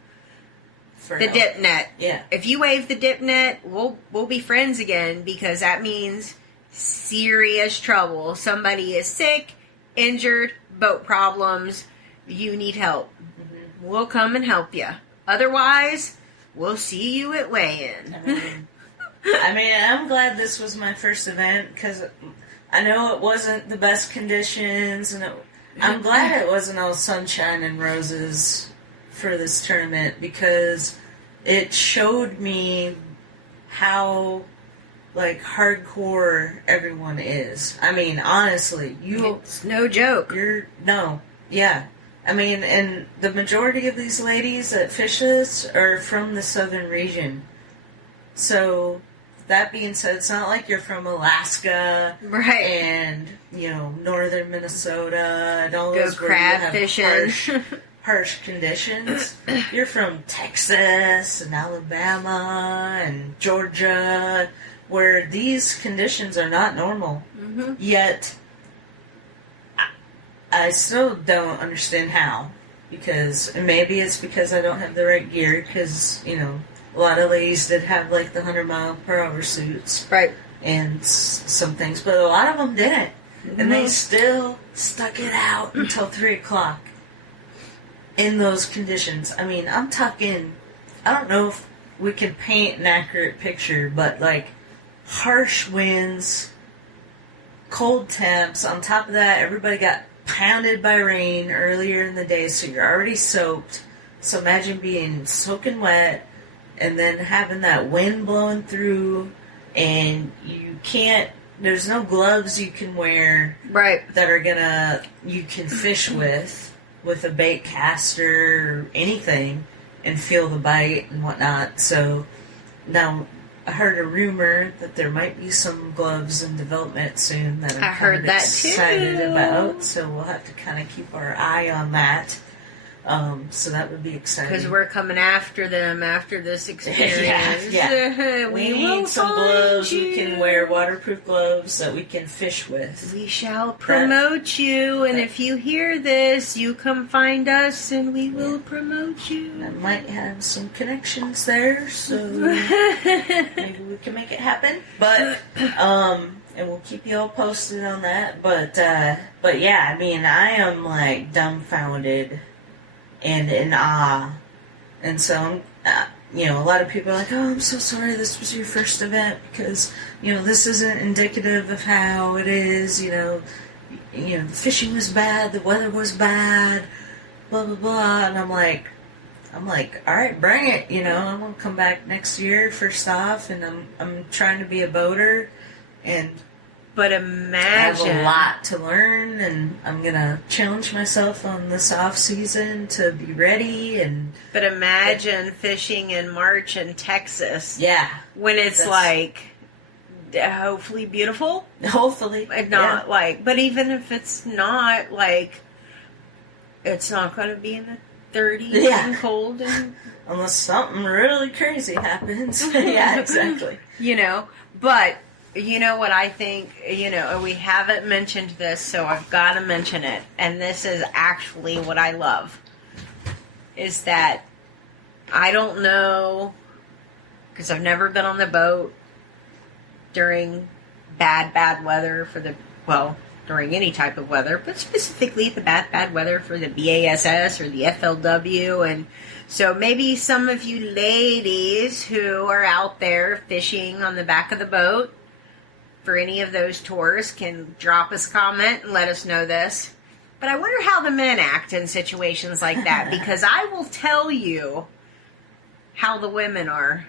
the dip net. Yeah. If you wave the dip net, we'll be friends again, because that means serious trouble. Somebody is sick, injured, boat problems. You need help. Mm-hmm. We'll come and help you. Otherwise, we'll see you at weigh-in. I mean, I'm glad this was my first event, because I know it wasn't the best conditions, and I'm glad it wasn't all sunshine and roses for this tournament, because it showed me how, like, hardcore everyone is. I mean, honestly, it's no joke. Yeah. I mean, and the majority of these ladies that fish this are from the southern region. So, that being said, it's not like you're from Alaska, right? And, you know, northern Minnesota and all go those crab fishing. Harsh conditions. You're from Texas and Alabama and Georgia, where these conditions are not normal. Mm-hmm. Yet, I still don't understand how. Because maybe it's because I don't have the right gear, because, you know, a lot of ladies did have, like, the 100-mile-per-hour suits. Right. And some things, but a lot of them didn't. Mm-hmm. And they still stuck it out until 3 o'clock. In those conditions. I mean, I'm talking, I don't know if we can paint an accurate picture, but, like, harsh winds, cold temps. On top of that, everybody got pounded by rain earlier in the day, so you're already soaked. So imagine being soaking wet, and then having that wind blowing through, and you can't, there's no gloves you can wear. Right. That are you can fish with a bait caster or anything, and feel the bite and whatnot. So now I heard a rumor that there might be some gloves in development soon that I'm kind of excited about. So we'll have to kind of keep our eye on that. So that would be exciting. Because we're coming after them after this experience. Yeah. we need some gloves. You. We can wear waterproof gloves that we can fish with. We shall promote you, and if you hear this, you come find us, and we will promote you. I might have some connections there, so maybe we can make it happen. But and we'll keep you all posted on that. But yeah, I mean, I am, like, dumbfounded and in awe. And so, you know, a lot of people are like, oh, I'm so sorry this was your first event, because, you know, this isn't indicative of how it is, you know, the fishing was bad, the weather was bad, blah, blah, blah. And I'm like, all right, bring it, you know, I'm going to come back next year, first off, and I'm trying to be a boater, But imagine, I have a lot to learn, and I'm going to challenge myself on this off-season to be ready. But imagine fishing in March in Texas. Yeah. When it's, like, hopefully beautiful. Hopefully. Not, like, but even if it's not, like, it's not going to be in the 30s and cold. Unless something really crazy happens. Yeah, exactly. You know, but... You know what I think, you know, we haven't mentioned this, so I've got to mention it. And this is actually what I love. Is that I don't know, because I've never been on the boat during bad weather during any type of weather, but specifically the bad weather for the BASS or the FLW. And so maybe some of you ladies who are out there fishing on the back of the boat for any of those tours can drop us a comment and let us know this. But I wonder how the men act in situations like that, because I will tell you how the women are.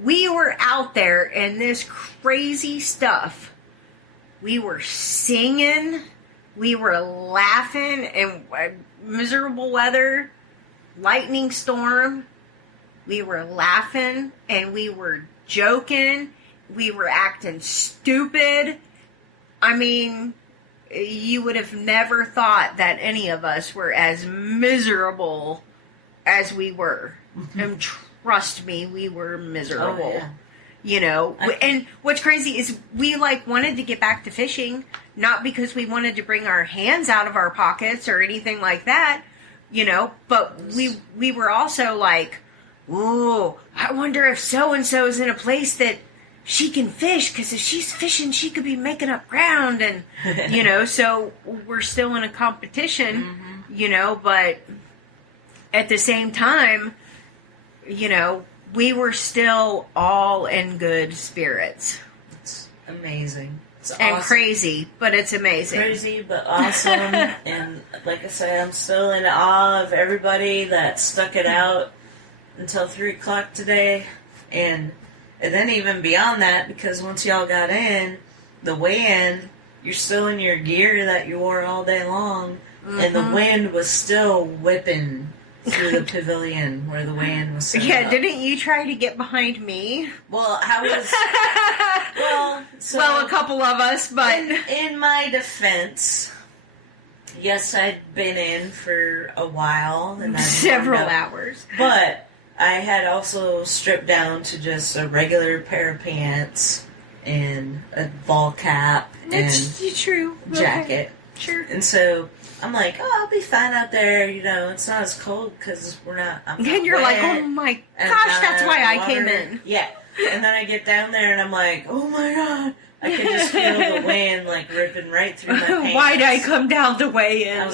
We were out there in this crazy stuff. We were singing. We were laughing in miserable weather, lightning storm. We were laughing and we were joking. We were acting stupid. I mean, you would have never thought that any of us were as miserable as we were. And trust me, we were miserable. Oh, yeah. You know, and what's crazy is we wanted to get back to fishing, not because we wanted to bring our hands out of our pockets or anything like that, you know, but we were also like, ooh, I wonder if so-and-so's in a place that she can fish, because if she's fishing, she could be making up ground, and, you know, so we're still in a competition, you know, but at the same time, you know, we were still all in good spirits. It's amazing. It's and awesome. Crazy, but it's amazing. Crazy, but awesome. And like I said, I'm still in awe of everybody that stuck it out until 3 o'clock today. And then even beyond that, because once y'all got in, the weigh-in, you're still in your gear that you wore all day long. And the wind was still whipping through the pavilion where the weigh-in was set Yeah, up. didn't you try to get behind me? Well, I was... Well, a couple of us, but... In my defense, yes, I'd been in for a while. And several hours. But I had also stripped down to just a regular pair of pants and a ball cap That's true. jacket. Okay. Sure. And so I'm like, oh, I'll be fine out there. You know, it's not as cold because I'm not And you're like, wet. oh my And gosh, that's why I water. came in. Yeah. And then I get down there and I'm like, oh my God. I could just feel the wind like ripping right through my pants. Why'd I come down to weigh in? I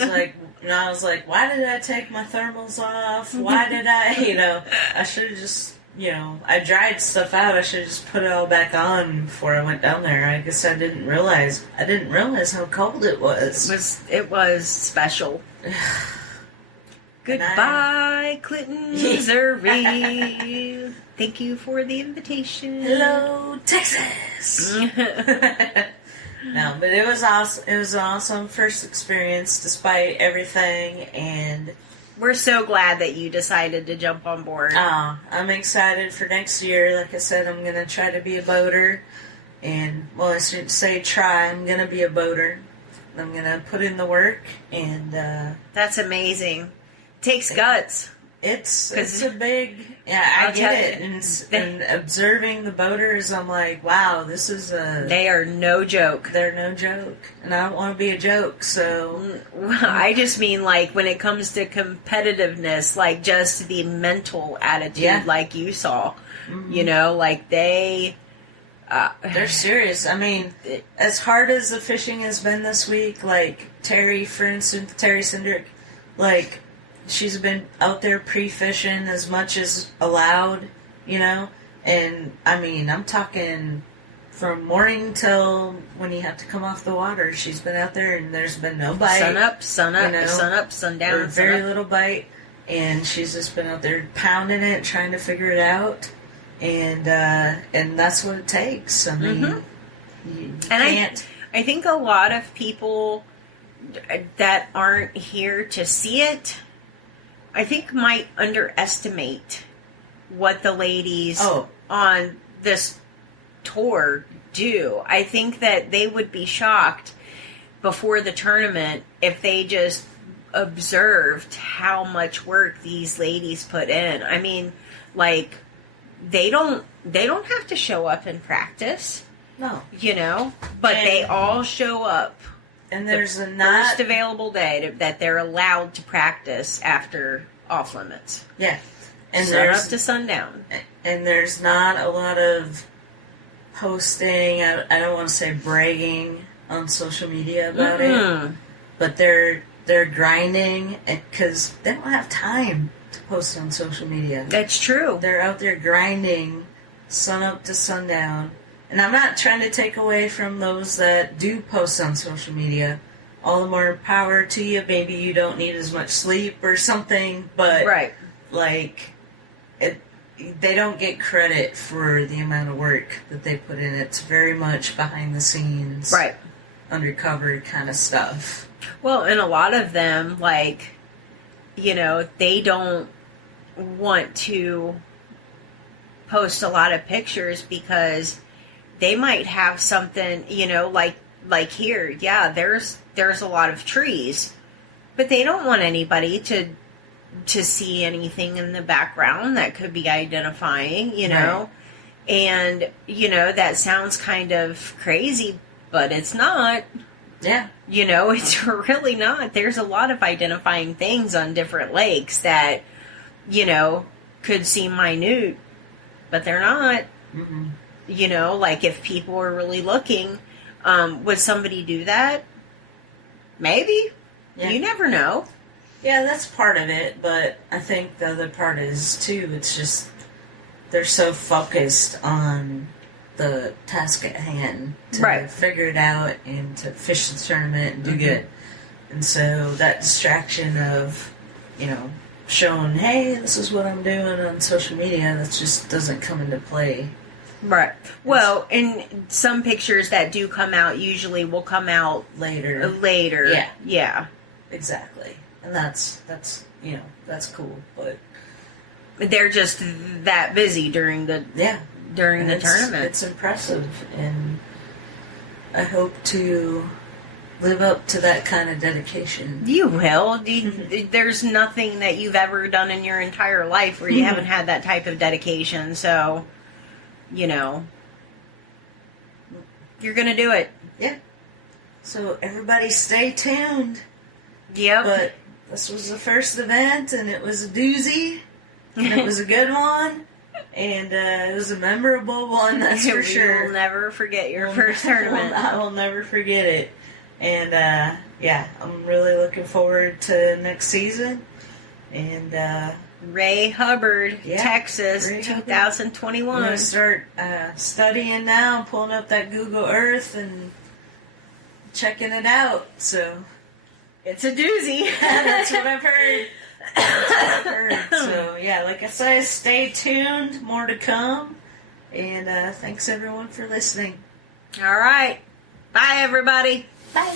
was like, why did I take my thermals off? Why did I, you know, I should have just, you know, I dried stuff out. I should have just put it all back on before I went down there. I guess I didn't realize how cold it was. It was special. Goodbye, Clinton, Missouri. Thank you for the invitation. Hello, Texas. No, but it was awesome. It was an awesome first experience, despite everything, and we're so glad that you decided to jump on board. I'm excited for next year. Like I said, I'm going to try to be a boater, and, well, I should say try. I'm going to be a boater. I'm going to put in the work, and that's amazing. Takes guts. It's a big, I get it. And observing the boaters, I'm like, wow, they are no joke. They're no joke. And I don't want to be a joke, so. I just mean, like, when it comes to competitiveness, like, just the mental attitude, like you saw. Mm-hmm. You know, like, they're serious. I mean, as hard as the fishing has been this week, like, Terry, for instance, Terry Cindric, like, she's been out there pre-fishing as much as allowed, you know? And, I mean, I'm talking from morning till when you have to come off the water. She's been out there and there's been no bite. Sun up, sun up, sun down. Or very little bite. And she's just been out there pounding it, trying to figure it out. And that's what it takes. I mean, you can't... I think a lot of people that aren't here to see it, I think, might underestimate what the ladies on this tour do. I think that they would be shocked before the tournament if they just observed how much work these ladies put in. I mean, like, they don't have to show up and practice. No. You know? But they all show up. And there's the first available day that they're allowed to practice after off limits. Yeah. And sun up to sundown. And there's not a lot of posting, I don't want to say bragging on social media about it, but they're grinding because they don't have time to post on social media. That's true. They're out there grinding sun up to sundown. And I'm not trying to take away from those that do post on social media. All the more power to you. Maybe you don't need as much sleep or something, but like they don't get credit for the amount of work that they put in. It's very much behind the scenes, Right. undercover kind of stuff. Well, and a lot of them, like, you know, they don't want to post a lot of pictures because they might have something, you know, like here, yeah, there's a lot of trees, but they don't want anybody to see anything in the background that could be identifying, you know. Right. And, you know, that sounds kind of crazy, but it's not. Yeah. You know, it's really not. There's a lot of identifying things on different lakes that, you know, could seem minute, but they're not. Mm-mm. You know, like if people were really looking, would somebody do that? Maybe. Yeah. You never know. Yeah, that's part of it, but I think the other part is, too, it's just they're so focused on the task at hand to figure it out and to fish the tournament and do good. And so that distraction of, you know, showing, hey, this is what I'm doing on social media, that just doesn't come into play. Right. Well, and some pictures that do come out usually will come out later. Yeah. Yeah. Exactly. And that's you know, that's cool, but they're just that busy during the tournament. It's impressive, and I hope to live up to that kind of dedication. You will. There's nothing that you've ever done in your entire life where you haven't had that type of dedication, so, you know, you're gonna do it. Yeah. So everybody stay tuned. Yep. But this was the first event, and it was a doozy, and it was a good one, and it was a memorable one, that's for sure. We'll never forget your first tournament. I will never forget it. And, yeah, I'm really looking forward to next season. And, Ray Hubbard, Texas, Ray 2021. I'm going to start studying now, pulling up that Google Earth and checking it out, so... It's a doozy. That's what I've heard. So, yeah, like I said, stay tuned. More to come. And thanks, everyone, for listening. All right. Bye, everybody. Bye.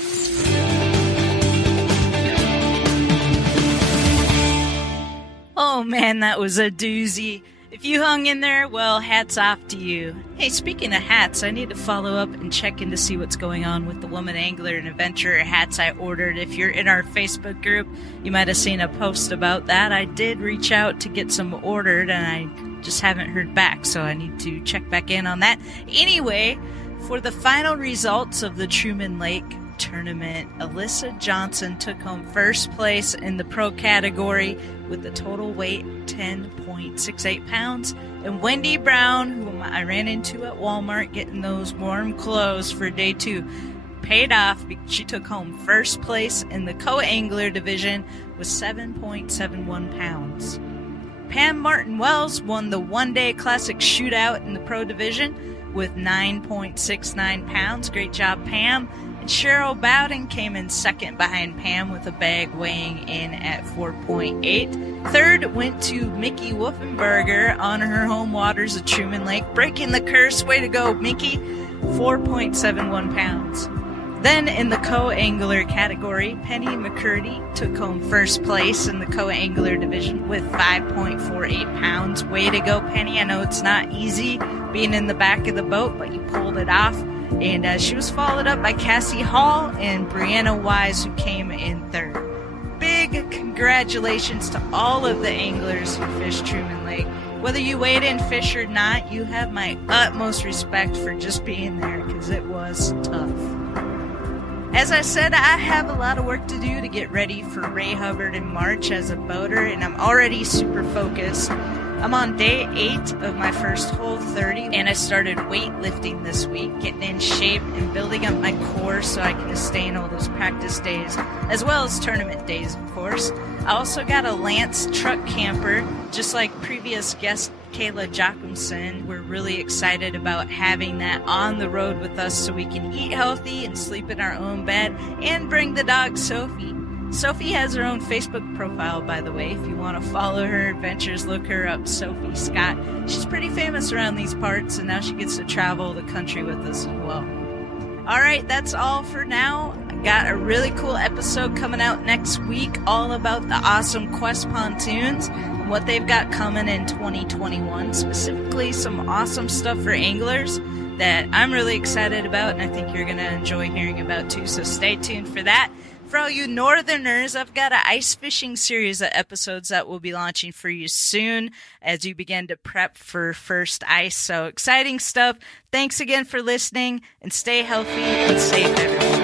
Oh, man, that was a doozy. If you hung in there, well, hats off to you. Hey, speaking of hats, I need to follow up and check in to see what's going on with the Woman Angler and Adventurer hats I ordered. If you're in our Facebook group, you might have seen a post about that. I did reach out to get some ordered, and I just haven't heard back, so I need to check back in on that. Anyway, for the final results of the Truman Lake tournament, Alyssa Johnson took home first place in the pro category with the total weight 10.68 pounds, and Wendy Brown, whom I ran into at Walmart getting those warm clothes for day 2, paid off because she took home first place in the co-angler division with 7.71 pounds. Pam Martin Wells won the one-day classic shootout in the pro division with 9.69 pounds. Great job, Pam. And Cheryl Bowden came in second behind Pam with a bag weighing in at 4.8. Third went to Mickey Wolfenberger on her home waters of Truman Lake, breaking the curse. Way to go, Mickey. 4.71 pounds. Then in the co-angler category, Penny McCurdy took home first place in the co-angler division with 5.48 pounds. Way to go, Penny. I know it's not easy being in the back of the boat, but you pulled it off. And she was followed up by Cassie Hall and Brianna Wise, who came in third. Big congratulations to all of the anglers who fished Truman Lake. Whether you weighed in fish or not, you have my utmost respect for just being there, because it was tough. As I said, I have a lot of work to do to get ready for Ray Hubbard in March as a boater, and I'm already super focused. I'm on day 8 of my first whole 30, and I started weightlifting this week, getting in shape and building up my core so I can sustain all those practice days, as well as tournament days, of course. I also got a Lance truck camper, just like previous guest Kayla Jacobson. We're really excited about having that on the road with us so we can eat healthy and sleep in our own bed and bring the dog Sophie. Sophie has her own Facebook profile, by the way. If you want to follow her adventures, look her up, Sophie Scott. She's pretty famous around these parts, and now she gets to travel the country with us as well. All right, that's all for now. I got a really cool episode coming out next week, all about the awesome Quest pontoons and what they've got coming in 2021, specifically some awesome stuff for anglers that I'm really excited about, and I think you're going to enjoy hearing about too, so stay tuned for that. For all you northerners, I've got an ice fishing series of episodes that will be launching for you soon as you begin to prep for first ice. So exciting stuff. Thanks again for listening, and stay healthy and safe, everyone.